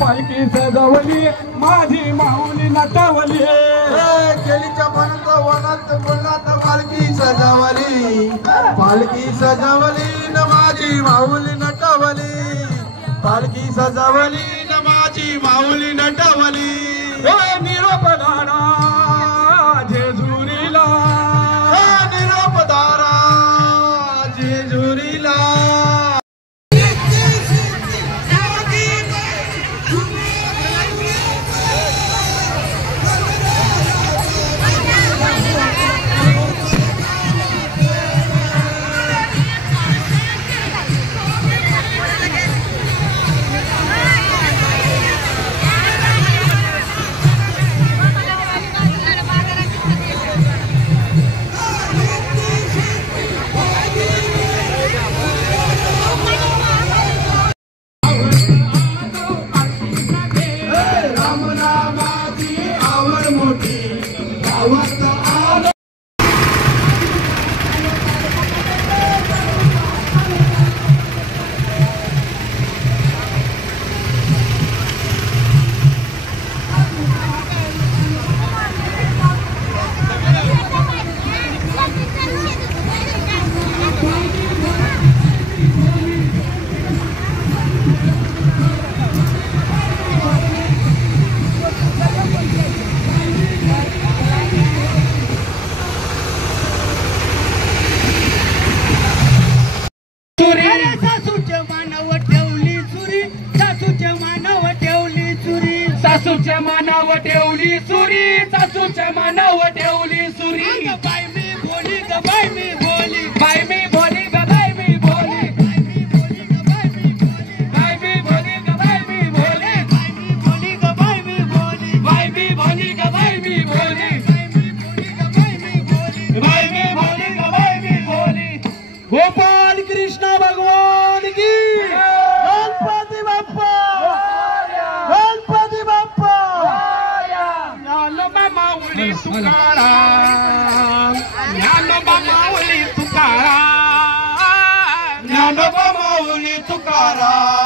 पालखी सजवली माझी माऊली नटवली केळीच्या वनात बोलत पालखी सजवली न माझी माऊली नटवली पालखी सजवली न माझी माऊली नटवली निरोप दारा जेजुरीला निरोप दारा जेजुरीला सासूच्या मानाव ठेवली सुरी सासूच्या मानाव ठेवली सुरी बाय मी बोली ग बाय मी बोली बाय मी बोली ग बाय मी बोली बाय मी बोली ग बाय मी बोली बाय मी बोली ग बाय मी बोली बाय मी बोली ग बाय मी बोली बाय मी बोली ग बाय मी बोली गोपाल कृष्ण भगवान की गणपती बाप्पा तुकाराम ज्ञानोबा माऊली तुकाराम ज्ञानोबा माऊली तुकाराम